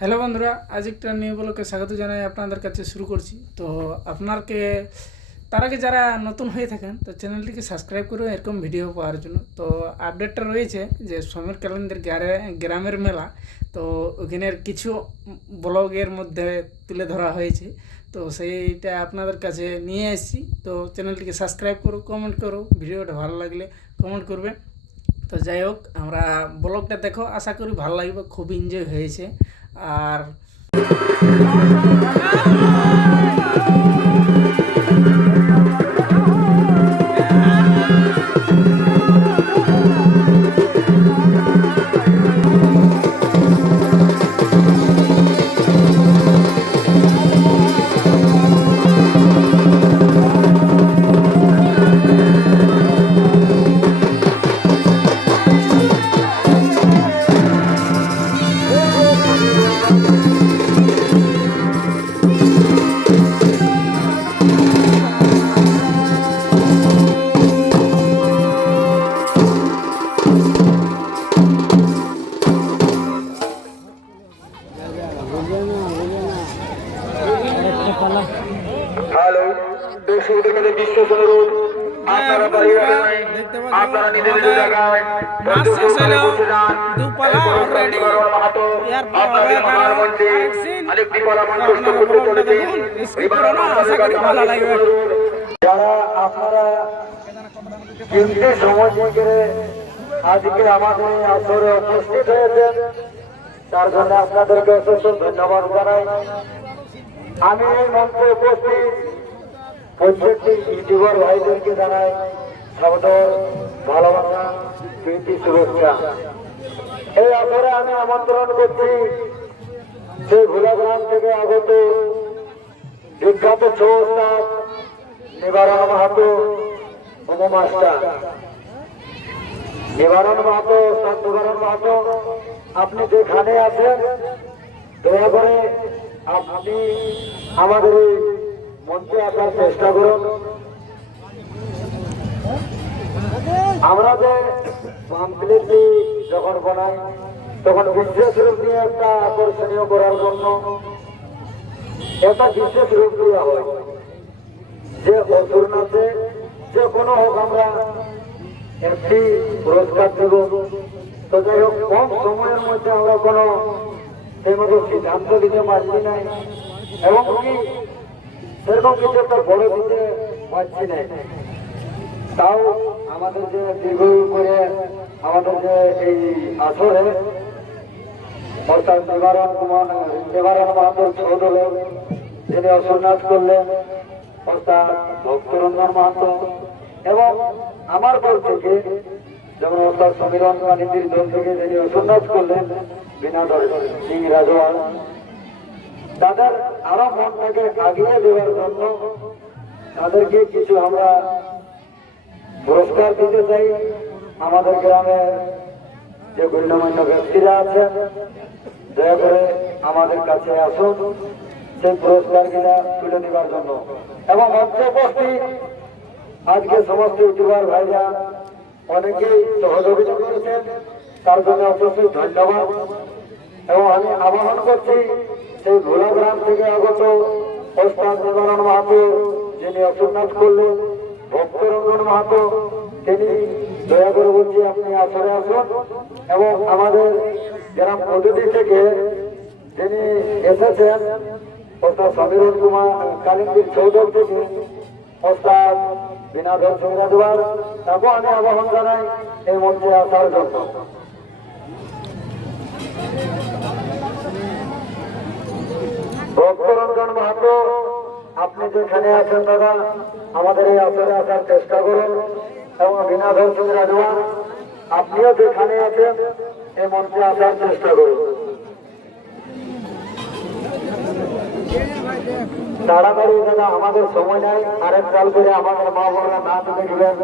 Hello বন্ধুরা, আজ একটা নিউ ব্লকে স্বাগত জানাই আপনাদের কাছে শুরু করছি। তো আপনারকে, তার আগে যারা নতুন হয়ে থাকেন, তো চ্যানেলটিকে সাবস্ক্রাইব করুন এরকম ভিডিও পাওয়ার জন্য। তো আপডেটটা রয়েছে যে সমীর ক্যালেন্ডার গ্রামের মেলা, তো ওখানের কিছু ব্লগের মধ্যে তুলে ধরা হয়েছে। তো সেইটা আপনাদের কাছে নিয়ে এসেছি। তো চ্যানেলটিকে সাবস্ক্রাইব করো কমেন্ট করো ভিডিওটা ভালো লাগলে কমেন্ট করবে তো যাই হোক আমরা ব্লগটা দেখো আশা করি ভালো লাগবে খুব এনজয় হয়েছে। আর অনুরোধ আপনারা পরিবারে নাই আপনারা নিজেদের জায়গায় বন্ধু করে বসে যান। দুপালা মাহাতো আপনাদের মনের মধ্যে আরেকটি কলা মঞ্চস্থ করতে চলেছে এবার আপনাদের কাছে ভালো লাগবে। যারা আপনারা কিমতি সময় করে আজকে আমাদের আসরে উপস্থিত হয়েছেন তার জন্য আপনাদেরকে অসংখ্য ধন্যবাদ জানাই। আমি এই মঞ্চে উপস্থিত প্রত্যেকটি ইউটিউবার ভাইদেরকে জানাই সাবধান ভালোবাসা, প্রীতি, শুভেচ্ছা। এই আসরে আমি আমন্ত্রণ করছি সেই ভোলাগ্রাম থেকে আগত বিখ্যাত ছৌস্তাদ নিবারণ মাহাতো উপমাস্টার। নিবারণ মাহাতো সন্ত নিবারণ মাহাতো, আপনি যেখানে আছেন, দয়া করে আপনি আমাদের এই মঞ্চে আসার চেষ্টা করুন। আমরা যে পাম্পলেটটি যখন বানাই, তখন বিশেষ রূপ দিয়ে একটা আকর্ষণীয় করার জন্য একটা বিশেষ রূপ দেওয়া হয়। যে অসুর নাচে যে কোনো হোক আমরা একটি পুরস্কার দেব। তো যাই হোক, কম সময়ের মধ্যে আমরা কোনো সেই মতো সিদ্ধান্ত দিতে পারছি না এবং সেরকম কিছু একটা বড় দিতে পারছি না। তাও আমাদের যে দীর্ঘ করে আমাদের যে এই আসরে, অর্থাৎ নিবারণ কুমার নিবারণ মাহাতোর সৌদলে যিনি অসন্ন্যাস করলেন, অর্থাৎ ভক্তরঞ্জন মাহাতো, এবং আমার দল থেকে যেমন অর্থাৎ সমীরণ বাণিজ্যের দল থেকে যিনি অসন্ন্যাস করলেন, বিনা সিং রাজওয়াল তাদের আরও মনটাকে আগিয়ে দেওয়ার জন্য তাদেরকে কিছু আমরা পুরস্কার দিতে চাই। আমাদের গ্রামের যে গণ্যমান্য ব্যক্তিরা আছেন, দয়া করে আমাদের কাছে আসুন সেই পুরস্কার কিনা তুলে দেওয়ার জন্য। এবং উপস্থিত আজকে সমস্ত ইউটিউবার ভাইরা অনেকেই সহযোগিতা করেছেন, তার জন্য অবশ্যই ধন্যবাদ। এবং আমি আহ্বান করছি সেই ভোলাগ্রাম থেকে আগত ওস্তাদ নিবারণ মাহাতো, যিনি অসুরনাথ করলেন, ভক্তরঞ্জন মাহাতো, তিনি দয়া করে বলছি, আপনি আসরে আসুন এবং আমাদের গ্রাম পদ্ধতি থেকে যিনি এসেছেন অর্থাৎ সমীরণ কুমার কালিন্দির চৌধুরী থেকে অর্থাৎ বিনাধর সিংরাজবার তাকেও আমি আহ্বান জানাই এই মঞ্চে আসার জন্য। ভক্তরঞ্জন মাহাতো আপনি যেখানে আছেন দাদা আমাদের এই আসরে আসার চেষ্টা করুন এবং বিনাধর সিং রাজওয়ান আপনিও যেখানে আছেন এই মঞ্চে আসার চেষ্টা করুন। তাড়াতাড়ি দাদা আমাদের সময় নাই। আরেক কাল করে আমাদের মা বোনরা নাচ দেখবেন।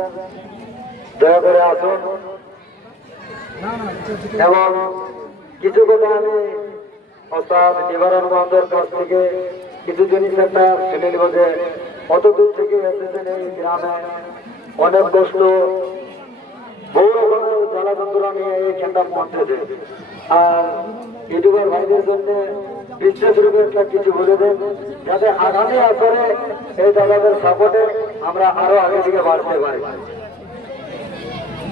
দয়া করে আসুন। এবং কিছু কথা আমি অর্থাৎ নিবারণ বন্ধের কাছ থেকে কিছু জিনিস একটা শুনে নিব যে অত দূর থেকে এসেছেন এই গ্রামে অনেক কষ্ট বহু রকমের জ্বালা যন্ত্রণা নিয়ে এই খেলটা পৌঁছেছে আর ইউটিউবার ভাইদের জন্য বিশেষ রূপে একটা কিছু বলে দেন, যাতে আগামী আসরে এই দাদাদের সাপোর্টে আমরা আরও আগে দিকে বাড়তে পারি।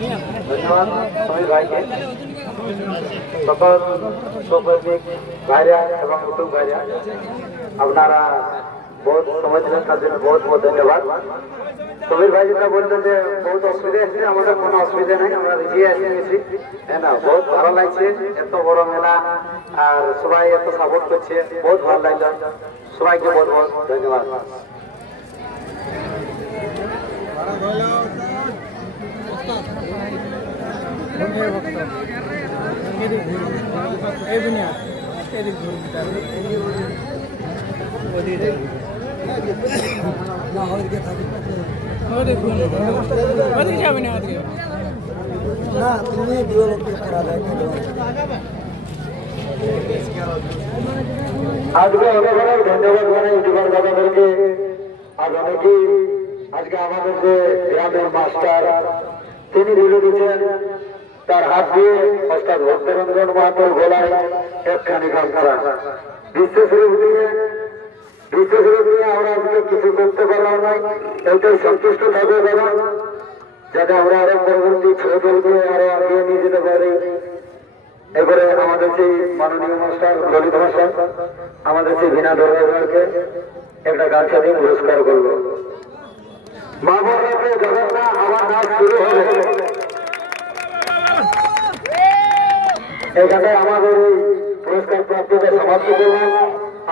ধন্যবাদ সবাই ভাইকে সকল সৌপ্রতিক ভাইরা এবং নতুন ভাইরা আপনারা বহুত সময় দিলেন তার জন্য বহুত বহুত ধন্যবাদ কবির ভাই যেটা বললেন যে বহুত অসুবিধা এসেছে আমাদের কোনো অসুবিধা নেই আমরা রিজিয়ে এসে গেছি হ্যাঁ না বহুত ভালো লাগছে এত বড় মেলা আর সবাই এত সাপোর্ট করছে বহুত ভালো লাগল সবাইকে বহুত বহুত ধন্যবাদ ওদিকে যাবে না ওদিকে আজকে অনেক অনেক ধন্যবাদ মানে ইউটিউবার দাদাদেরকে আর অনেকেই আজকে আমাদের যে গ্রামের মাস্টার, তিনি বলে দিচ্ছেন তার হাত দিয়ে অর্থাৎ ভক্তরঞ্জন মাহাতোর গলায় একখানি গামছা বিশেষ রূপ দিয়ে বিশেষ রূপ আমরা আজকে কিছু করতে পারলাম না। সন্তুষ্ট থাকবে যাতে আমরা আরও পরবর্তী আরও আগিয়ে নিয়ে যেতে পারি। এবারে আমাদের সেই মাননীয় মাস্টার ললিত মাস্টার আমাদের সেই বিনা দরবারকে একটা গামছা দিয়ে পুরস্কার যখন না আমার নাচ শুরু হবে এখানে আমাদের এই পুরস্কার প্রাপ্তিকে সমাপ্ত করলাম।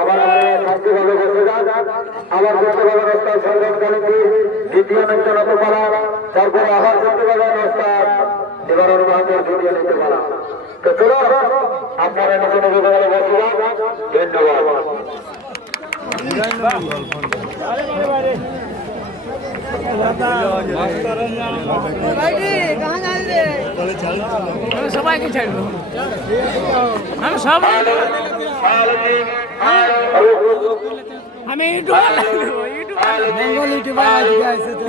আবার আপনারা শান্তিভাবে বসে যান। আবার পারেন রাস্তায় সরকারকালীন দ্বিতীয় নৃত্য পালা। তারপরে আবার পারেন রাস্তার এবার মাহাতের দ্বিতীয় নৃত্য পালা তো চলো আপনারা নিচে নিচে বসে যান। ধন্যবাদ। আমি সবাইকে ছাড়বো। আমি সব আমি ইউটিউবার বেঙ্গল ইউটিউবার আজকে তো।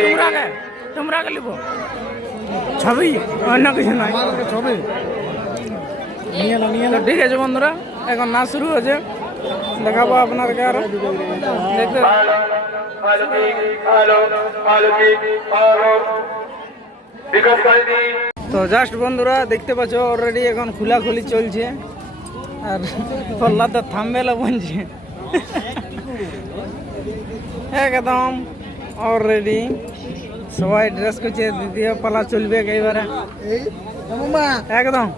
তোমরা তোমরা লিখো ছবি অন্য কিছু নয়। ঠিক আছে বন্ধুরা এখন নাচ শুরু হয়েছে। দেখাবো আপনাদেরকে আরও। দেখতে তো জাস্ট বন্ধুরা দেখতে পাচ্ছ অলরেডি এখন খোলাখুলি চলছে। আর পল্লাতে থামবেলা বনছে একদম অলরেডি সবাই ড্রেস করছে দ্বিতীয় পালা চলবে একেবারে। একদম।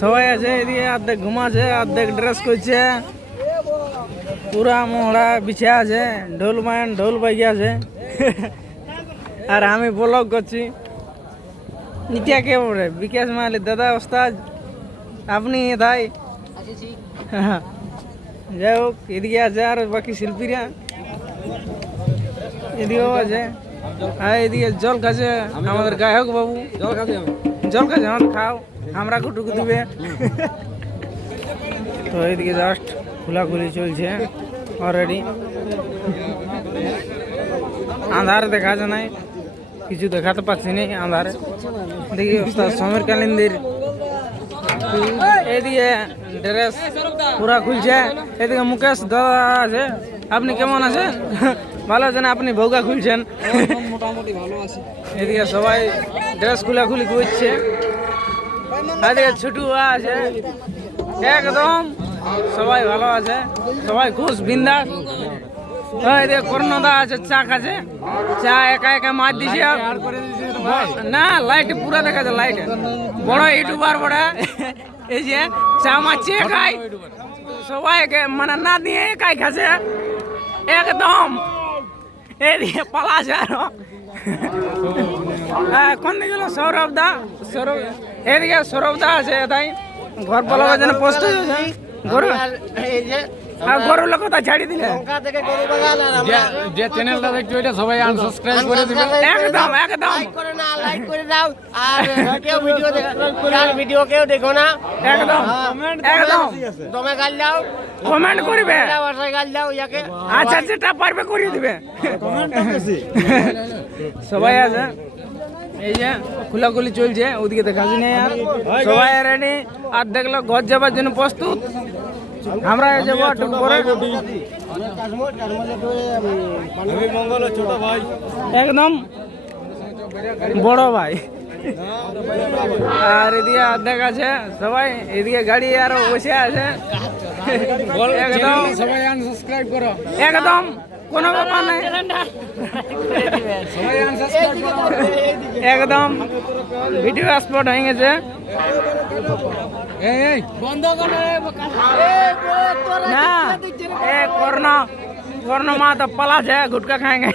সবাই আছে এদিকে, অর্ধেক ঘুমাছে অর্ধেক ড্রেস করছে। পুরা মোহড়া বিছা আছে, ঢোল মায়ন ঢোল বাজি আছে। আর আমি ব্লগ করছি। ইটা কে বলে বিকাশ মালিক দাদা, ওস্তাদ, আপনি তাই? যাই হোক, এদিকে আছে আর বাকি শিল্পীরা। এদিকেও আছে। আর এদিকে জল খাচ্ছে আমাদের গায়ক বাবু। জল খাচ্ছে জল খাচ্ছে আমাদের খাও আমরা কুটুকু দিবে। তো এইদিকে জাস্ট খোলাখুলি চলছে অলরেডি আধার দেখা যায় নাই কিছু দেখাতে পাচ্ছি না আধারে দেখি সমীর কালিন্দির। এদিকে ড্রেস পুরা খুলছে এদিকে মুকেশ দাদা আছে আপনি কেমন আছেন? ভালো আছেন? আপনি ভৌগা খুলছেন? মোটামুটি ভালো আছে। এদিকে সবাই ড্রেস খুলাখুলি করছে। এদিকে ছুটু আছে। একদম সবাই ভালো আছে। সবাই খুশ বিন্দাস। এদিকে আছে চা খাচ্ছে। চা একা একা মার দিছে। না লাইট পুরা দেখা যায় লাইট। বড় ইউটিউবার বড়। এই যে চা মারছে একাই সবাই মানে না দিয়ে একাই খাচ্ছে। একদম এদিকে পালাছে আরও হ্যাঁ, কোন গেল? সৌরভ দা? সৌরভ এদিকে সৌরভ দা আছে তাই ঘর পালাবার জন্য পোস্ট গরু আর এই যে আর গরু লোক কোথায় ছাড়ি দিলে? যে চ্যানেলটা দেখছ এটা সবাই আনসাবস্ক্রাইব করে দিবে। একদম একদম। লাইক করে না লাইক করে দাও। আর কেউ ভিডিও দেখো ভিডিও কেউ দেখো না। একদম। একদম। দমে গাল দাও। কমেন্ট করবে। বাংলা ভাষায় গাল দাও ইয়াকে। আচ্ছা যেটা পারবে করিয়ে দিবে। সবাই আছে? এই যে খোলাখুলি চলছে ওদিকে দেখা নেই আর। সবাই আর দেখল ঘর যাবার জন্য প্রস্তুত? আমরা যাব একটু পরে একদম বড় ভাই। আর এদিকে অর্ধেক আছে সবাই এদিকে গাড়ি আরও বসে আছে। একদম সবাই আনসাবস্ক্রাইব করো। একদম কোনো ব্যাপার নাই সবাই আনসাবস্ক্রাইব করো একদম ভিডিও স্পট হয়ে গেছে এই এই না এ করোনা করোনা মা তো पला है गुटखा खाएंगे